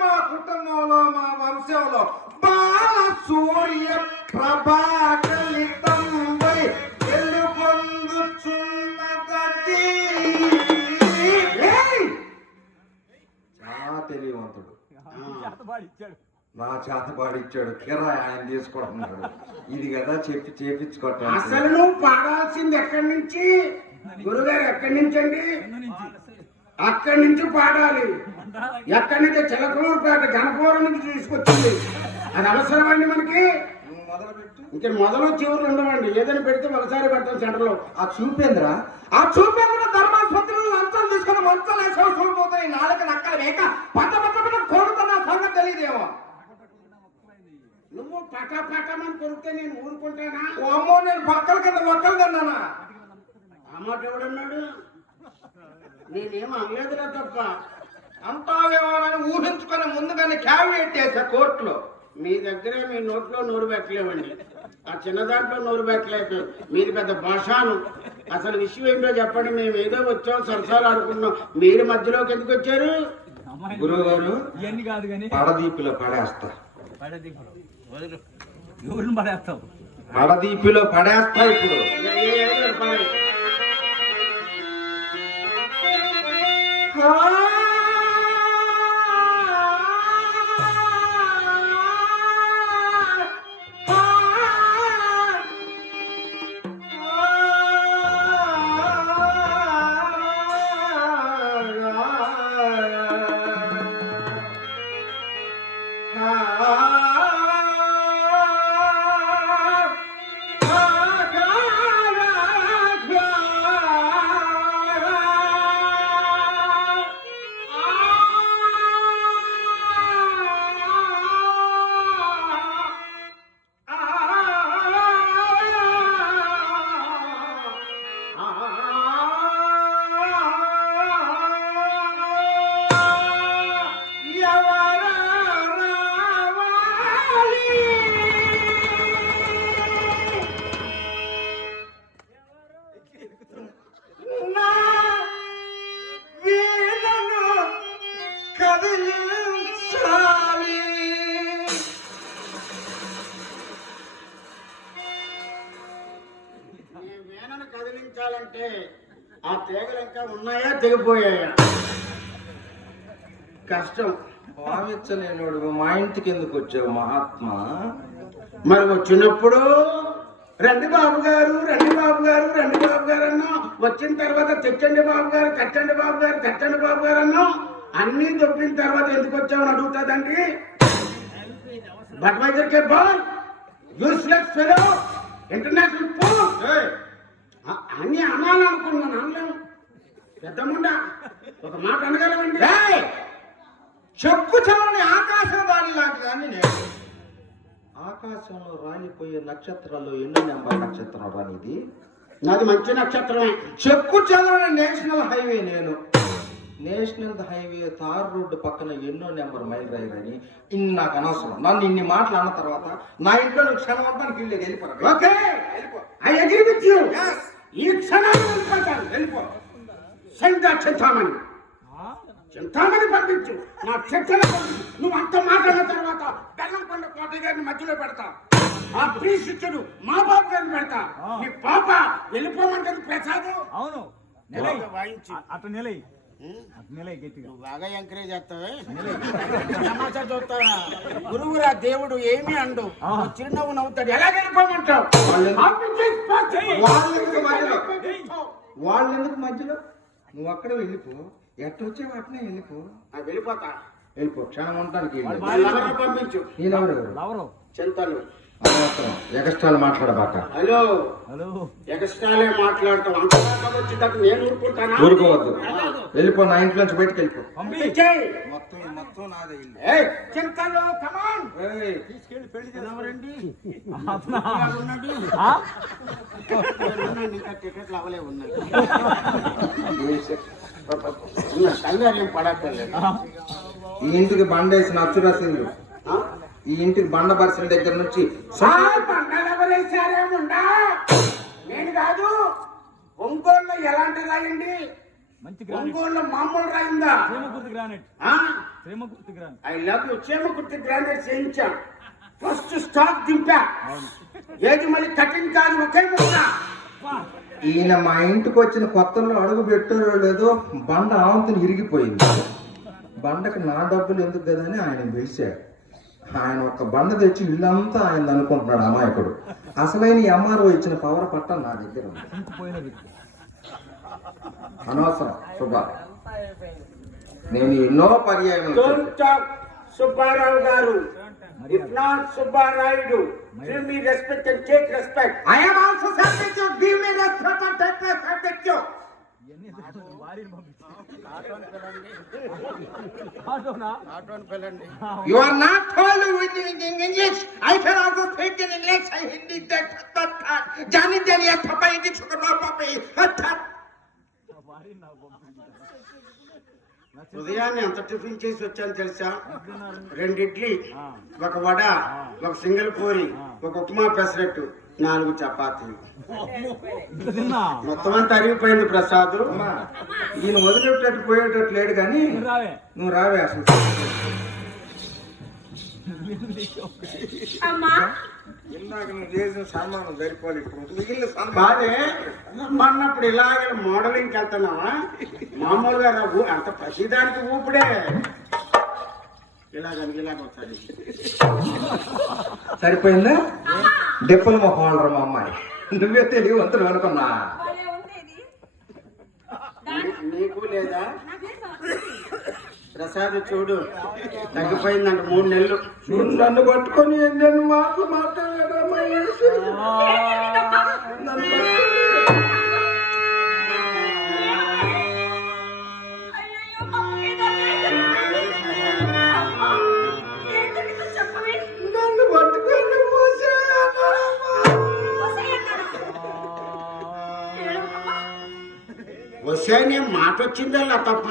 మా కుటుంబంలో మా వంశంలో బాల సూర్య ప్రభాకలితంపై వెలుగొందుచున్నది. చాలా తెలియవంతుడు. నా చేతపాడిచ్చాడు. కిరాయి ఆయన తీసుకుంటున్నాడు. ఇది కదా చెప్పి చేపించుకోవటం. అసలు నువ్వు పాడాల్సింది ఎక్కడి నుంచి? గురుగారు ఎక్కడి నుంచి అండి? అక్కడి నుంచి పాడాలి. ఎక్కడి నుంచి? చిలకలూరుపేట గణపురం నుంచి తీసుకొచ్చింది. అది అవసరమండి మనకి. ఇంకా మొదలు చివరి ఉండవండి. ఏదైనా పెడితే ఒకసారి పెడతాం సెంటర్లో. ఆ చూపేంద్రా ఆ చూపేంద్ర ధర్మాసుపత్రులు లంచాలు తీసుకుని మంచాలు వేసే చూడిపోతాయి. నాలుగు నక్కలు వేక పట్ట కోరుతున్నా సంగతి తెలియదేమో. నువ్వు పటమని కొరికితే నేను ఊరుకుంటానా? అమ్మో నేను పక్కల కింద ఒక్కలు తిన్నానా? అమ్మట ఎవడన్నాడు? నేనేం అనలేదురా తప్ప. అంటావేమోనని ఊహించుకొని ముందుగానే క్యావినేట్ చేశా కోర్టులో. మీ దగ్గరే మీ నోట్లో నోరు పెట్టలేవండి. ఆ చిన్న దాంట్లో నోరు పెట్టలేదు. మీది పెద్ద భాషాను. అసలు విషయం ఏంటో చెప్పండి. మేము ఏదో వచ్చాం, సరసాలు ఆడుకున్నాం. మీరు మధ్యలోకి ఎందుకు వచ్చారు? గురువు గారు ఇవన్నీ కాదు కానీ పడదీపిలో పడేస్తా. ఎవరిని పడేస్తావు? పడదీపిలో పడేస్తా ఇప్పుడు. ఏదో పని. వేణను కదిలించాలంటే ఆ తీగలు ఇంకా ఉన్నాయా, తెగిపోయాయా? కష్టం. భావించలేనుడు మా ఇంటికి ఎందుకు వచ్చావు మహాత్మా? మరి వచ్చినప్పుడు రండి బాబు గారు, రండి బాబు గారు, రండి బాబు గారు అన్నాం. వచ్చిన తర్వాత తెచ్చండి బాబు గారు, కట్టండి బాబు గారు, కట్టండి బాబు గారు అన్నాం. అన్ని దొబ్బిన తర్వాత ఎందుకు వచ్చామని అడుగుతాదండి. బడ్వైజర్ కే బాల్, యూస్లెస్ ఫెలో, ఇంటర్నేషనల్ పోస్ట్ అన్ని అనాలనుకున్నాను. అనలేము. పెద్దముండ ఒక మాట అనగలమండి. చెక్కు చెవరని ఆకాశం దాని లాంటి దాన్ని నేను. ఆకాశంలో రాలిపోయే నక్షత్రాల్లో ఎన్నో నెంబర్ నక్షత్రం రానిది. నాది మంచి నక్షత్రమే. చెక్కు చెదరని నేషనల్ హైవే నేను. నేషనల్ హైవే తార్ రోడ్డు పక్కన ఎన్నో నెంబర్ మైల్ రైరని నాకు అనవసరం. నన్ను ఇన్ని మాటలు అన్న తర్వాత నా ఇంట్లో నువ్వు క్షణం అంటానికి వీళ్ళు వెళ్ళిపోరా. Okay, I agree with you. ఈ క్షణాన్ని వెళ్ళిపోతాను. వెళ్ళిపో. సంత చింతామణి, చింతామణి పంపించు. నా చర్చలో నువ్వు అంత మాట్లాడిన తర్వాత బెల్లం కొండ కోట గారిని మధ్యలో పెడతా. ఆ ప్రీశిష్యుడు మా బాబు గారిని పెడతా. నీ పాప వెళ్ళిపోమంటే ప్రసాదం. అవును వాయించి అట్లా నిలయి. నువ్వు బాగా ఎంకరేజ్ చేస్తావే సమాచారం చూస్తావా గురువురా దేవుడు ఏమి అండు చిరునవ్వు నవ్వుతాడు ఎలా వెళ్ళిపోమంటావు వాళ్ళెందుకు మధ్యలో నువ్వు అక్కడ వెళ్ళిపో ఎట్ట వచ్చే వాటినే వెళ్ళిపో వెళ్ళిపోతా వెళ్ళిపో క్షణం ఉండడానికి ఎవరిని పంపించు నేనెవరు చింతలు ఎగస్ట్రాలు మాట్లాడబాక హలో ఎగస్ట్రాలే మాట్లాడతావు అంతగా వచ్చేటట్టు నేను ఊరుకుంటానా ఊరుకోవద్దు వెళ్ళిపో నా ఇంట్లోంచి బయటకు వెళ్ళిపో పంపించేయ్. మొత్తం నాదే ఇల్లు ఏయ్, చింతలు కమాన్ ఏయ్, ఎవరండి ఇంకా టికెట్లు అవలే ఉన్నాయి కళ్యాణం పడక్కర్లేదు ఈ ఇంటికి బండేసిన అచ్చురాసింది ఈ ఇంటికి బండ బరిసిన దగ్గర నుంచి ఎవరేసారేముండా నేను కాదు ఒంగోలులో ఎలాంటి రాయండి ఒంగోలులో మామూలు రాయిందా I love you Chimakurthi granite చేయించా ఫస్ట్ స్టాక్ దింపా ఏది మళ్ళీ కఠిన కాదు ఒకే ముక్క ఈయన మా ఇంటికి వచ్చిన కొత్తలో అడుగు పెట్టారో లేదో బండ ఆవంతుని ఇరిగిపోయింది బండకి నా డబ్బులు ఎందుకు కదా అని ఆయన పిలిచాడు ఆయన ఒక బండ తెచ్చి ఇల్లంతా ఆయన అనుకుంటున్నాడు అమాయకుడు అసలైన ఎంఆర్ఓ ఇచ్చిన పవర్ పట్ట నా దగ్గర ఉంది అనవసరం శుభ నేను ఎన్నో పర్యాయం Don't talk, సుబ్బారావు గారు if not Subbarayudu give me respect and take respect I am also subject to give me respect and take respect you. You are not told in English. I can also speak in English. I Hindi that. Jani jani ya papa hindi chukar papa. ఉదయాన్నే ఎంత టిఫిన్ చేసి వచ్చాను తెలుసా 2 ఇడ్లీ 1 వడ 1 సింగిల్ పూరి 1 ఉప్మా పెసరట్టు 4 చపాతీలు మొత్తం అంతా అరిగిపోయింది ప్రసాద్ ఈయన వదిలేటట్టు పోయేటట్టు లేడు కానీ నువ్వు రావే అసలు అమ్మా ఇందాక నువ్వు చేసిన సన్మానం సరిపోలేదు ఇప్పుడు మిగిలిన కాదే రమ్మన్నప్పుడు ఇలాగే మోడలింగ్కి వెళ్తున్నావా మామూలుగా అంత ప్రతిదానికి ఊపిడే ఇలాగ వస్తుంది సరిపోయిందా డెప్పుల మొహం వాళ్ళరా మా అమ్మాయి నువ్వే తెలియవంతుడు అనుకున్నా భలే ఉంది ఇది. నీకు లేదా ప్రసాద్ చూడు తగ్గిపోయిందంట 3 నెలలు చూడు నన్ను పట్టుకొని ఎన్ని మాటలు మాట్లాడారా మా యేసు. నన్ను అయ్యయ్యో, పప్పుకి తల్లి. అమ్మా, ఏంటి నీకు చెప్పవే? నన్ను పట్టుకొని మూసేయన్నారమ్మా. మూసేయన్నారా? ఏడవకమ్మా. వసాయనే మాట వచ్చిందల్లా తప్ప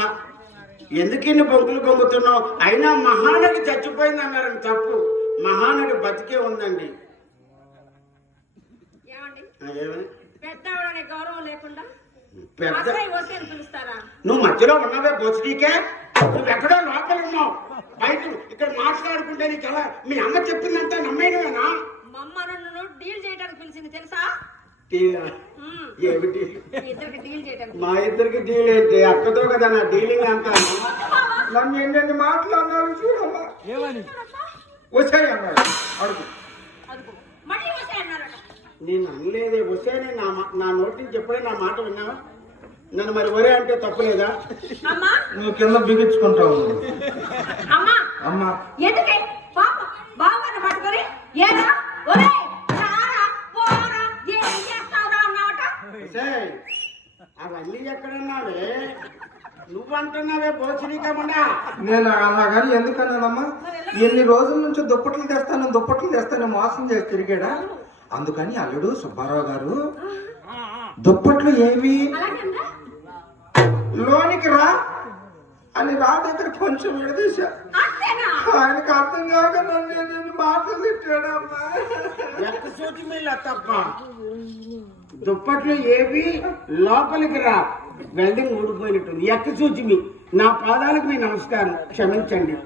ఎందుకు ఇన్ని బొంకులు బొంగుతున్నావు అయినా మహానడి చచ్చిపోయింది అన్నారని తప్పు మహానడి బతికే ఉందండి ఏమండి ఏమని? పెద్దవాడనే గౌరవం లేకుండా పెద్ద అసలు వస్తే అని పిలుస్తారా? నువ్వు మధ్యలో ఉన్నావే బొచ్చడీకే నువ్వు ఎక్కడో లోపల ఉన్నావు బయట ఇక్కడ మాట్లాడుకుంటే నీకు ఎలా మీ అమ్మ చెప్పిందంతా నమ్మేనేనా మా అమ్మ నన్ను డీల్ చేయడానికి పిలిచింది తెలుసా? ఏమిటి మీ ఇద్దరికి డీల్ చేయడానికి. మా ఇద్దరికి డీల్ ఏంటి అక్కతో కదా నా డీలింగ్ అంతా నన్ను ఎన్ని మాటలు అన్నారు చూడమ్మా వచ్చాయి అన్నాడు అడుగు అదుగో, మళ్ళీ వస్తాయన్నారట. నేను అనలేదే వస్తేనే నా నోటి నుంచి ఎప్పుడైనా నా మాట విన్నావా నన్ను మరి ఒరే అంటే తప్పులేదా అమ్మా నువ్వు కింద బిగించుకుంటావు అమ్మా అమ్మా ఎందుకే పాప బావగారిని పట్టుకొని ఏరా ఒరే రారా పోరా ఏం చేస్తావురా అన్నావట. ఒసేయ్, అవన్నీ ఎక్కడన్నావే నువ్వంటున్నావే బోచరికమన్నా నేను అలాగని ఎందుకన్నానమ్మా ఎన్ని రోజుల నుంచి దుప్పట్లు తెస్తాను మోసం చేసి తిరిగాడా అందుకని అల్లుడు సుబ్బారావు గారు దుప్పట్లు ఏవి అలాగేనా? లోనికి రా అని రా దగ్గర కొంచెం విడదీశా అంతేనా? ఆయనకు అర్థం కాక నన్ను నేను మాటలు తిట్టాడమ్మా ఎక్క సూటి మీద తప్ప దుప్పట్లు ఏవి లోపలికి రా వెల్డింగ్ ఊడిపోయినట్టుంది ఎక్క సూచిమి నా పాదాలకు మీ నమస్కారం క్షమించండి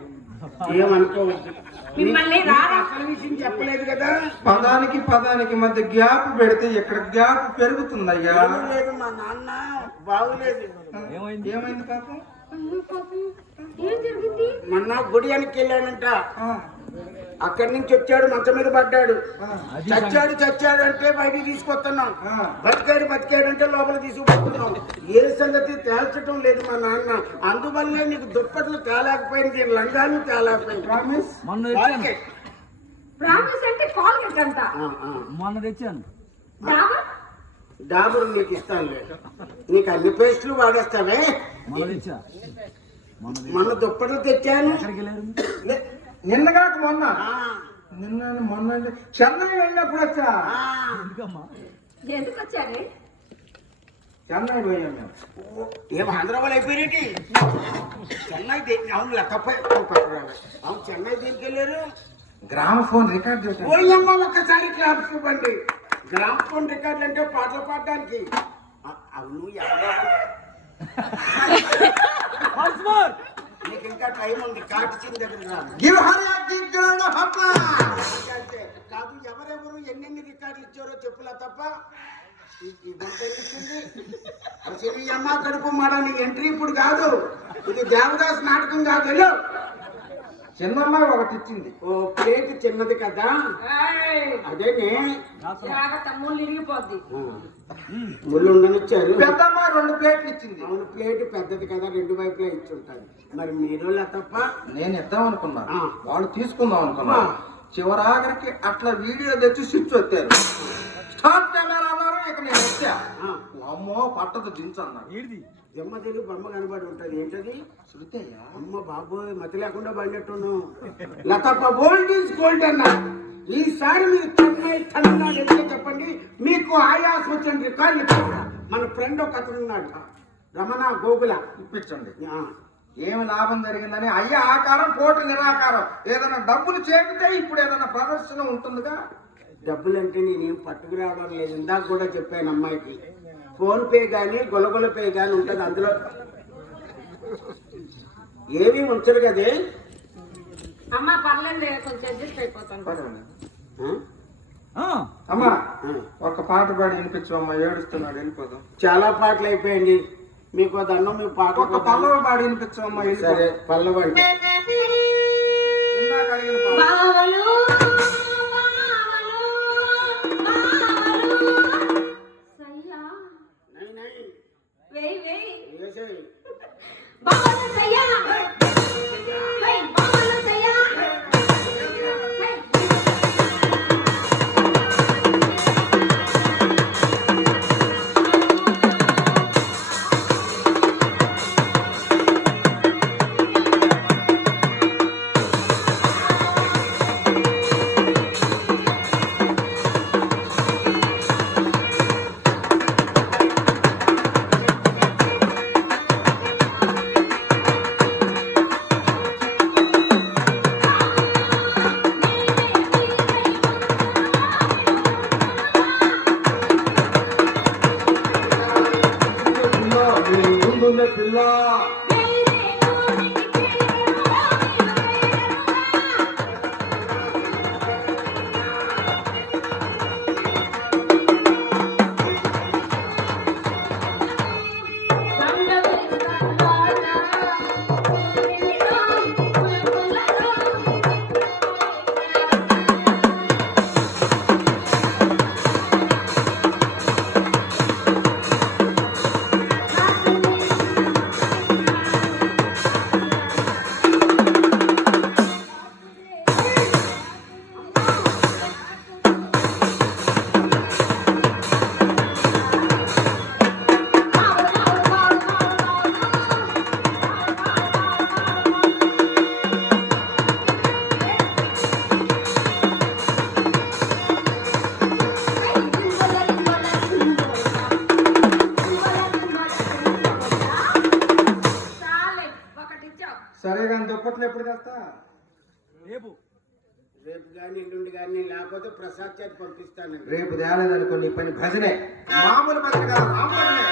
ఏమనుకోవద్దు మిమ్మల్ని రారా అసలు విషయం చెప్పలేదు కదా పదానికి మధ్య గ్యాప్ పెడితే ఇక్కడ గ్యాప్ పెరుగుతుందయ్యా లేదు మా నాన్న బాగులేదు ఏమైంది పాపం అయ్యో పాపం, ఏం జరిగింది? మొన్న గుడియానికి వెళ్ళానంట. ఆ, అక్కడి నుంచి వచ్చాడు, మంచం మీద పడ్డాడు. ఆ, చచ్చాడు అంటే బయటికి తీసుకొస్తున్నాం. ఆ. బతికాడు అంటే లోపల తీసుకుపోతున్నాం. ఏ సంగతి తేల్చడం లేదు మా నాన్న. అందువల్లే నీకు దుప్పట్లు తేలేకపోయింది, లంగాలు తేలేకపోయింది. ప్రామిస్? వాళ్ళకే. ప్రామిస్ అంటే కాల్గేట్ అంట. మొన్న తెచ్చాను. డాబర్? డాబురు నీకు ఇస్తానులే. నీకు అన్ని పేస్టులు వాడేస్తావే. మొన్న తెచ్చా. మొన్న దుప్పట్లు తెచ్చాను. ఎక్కడికి వెళ్ళారు? నిన్నగాక మొన్న. ఆ, మొన్న అంటే చెన్నై వెళ్ళినప్పుడు వచ్చా. ఆ. ఎందుకమ్మా? ఎందుకు వచ్చారే? చెన్నై పోయాం మేము. ఏం హైదరాబాద్ అయిపోయినటి? చెన్నై అవును లెక్కపై అవును చెన్నై దేనికి వెళ్ళారు? గ్రామ ఫోన్ రికార్డ్ చేశాను. ఓయమ్మ ఒక్కసారి క్లాప్స్ ఇవ్వండి. గ్రామ్ ఫోన్ రికార్డులు అంటే పాటలు పాడడానికి. అవును నీకు ఇంకా టైం ఉంది. కాటి చిన్న దగ్గర రాను. Give her a big round of applause. అంటే కాదు, ఎవరెవరు ఎన్నెన్ని రికార్డులు ఇచ్చారో చెప్పులా తప్ప ఇదంతా ఇచ్చింది. అసలు ఈ అమ్మ కడుపు మాడ నీకు ఎంట్రీ ఇప్పుడు కాదు. ఇది దేవదాస్ నాటకం కాదు. వెళ్ళు. చిన్నమ్మాయి ఒకటి ఇచ్చింది. ఓ ప్లేట్ చిన్నది కదా, అదేనే జాగ్రత్త, ముళ్ళు ఇరిగిపోద్ది. ముళ్ళు ఉండనిచ్చారు. పెద్దమ్మాయి 2 ప్లేట్లు ఇచ్చింది. అవును ప్లేట్ పెద్దది కదా, 2 వైపులా ఇచ్చి ఉంటారు. మరి మీరు తప్ప నేను ఇద్దాం అనుకున్నా, ఆ. వాళ్ళు తీసుకుందాం అనుకున్నా. ఆ. చివరాఖరికి అట్లా వీడియో తెచ్చి స్విచ్ వచ్చారు. స్టార్ట్ కెమెరా అన్నారు. ఇక నేను వచ్చా. అమ్మో పట్టదు దించు అన్నాడు. ఏడిది? జమ్మ తెలుగు బొమ్మ కనబడి ఉంటది. ఏంటది? శృతయ్య అమ్మ బాబోయ్, మతి లేకుండా పడినట్టును. లతప్ప గోల్డ్ ఈజ్ గోల్డ్ అన్నా. ఈసారి మీరు చెన్నై తమిళనాడు ఎందుకు చెప్పండి, మీకు ఆయాసం వచ్చిన రికార్డులు ఇప్పిస్తా. మన ఫ్రెండ్ ఒక అతను ఉన్నాడు, రమణ గోగుల. ఇప్పించండి. ఆ, ఏమి లాభం జరిగిందని అయ్యా ఆకారం కోటి నిరాకారం. ఏదైనా డబ్బులు చేపితే ఇప్పుడు ఏదైనా ప్రదర్శన ఉంటుందిగా. డబ్బులంటే నేనేం పట్టుకురావడం లేదు. ఇందాక కూడా చెప్పాను అమ్మాయికి, ఫోన్ పే కానీ గొలగొల పే కానీ ఉంటుంది. అందులో ఏమీ ఉంచరు కదే. అమ్మ పర్లేదు, కొంచెం అడ్జస్ట్ అయిపోతాను. అమ్మా ఒక పాట పాడి వినిపించమ్మా, ఏడుస్తున్నాడు, వెళ్ళిపోదాం. చాలా పాటలు అయిపోయండి. మీకు దండం, మీ పాట ఒక పల్లవ పాడి వినిపించమ్మా. సరే పల్లవ అంటే ఇందాక అడిగిన పాట. బావలు సయ్యా, నై నై వేయ్ వేయ్, వేసేయ్. బావలు సయ్యా, వేయ్ బావలు సయ్యా, వేయ్. పిల్ల సరే కానీ దుప్పట్లు ఎప్పుడు తెస్తా? రేపు. రేపు కానీ ఎల్లుండి కానీ, లేకపోతే ప్రసాద్ చేతి పంపిస్తానండి. రేపు తేలేదనుకో నీ పని భజనే, మామూలు భజన కాదు, రామభజనే.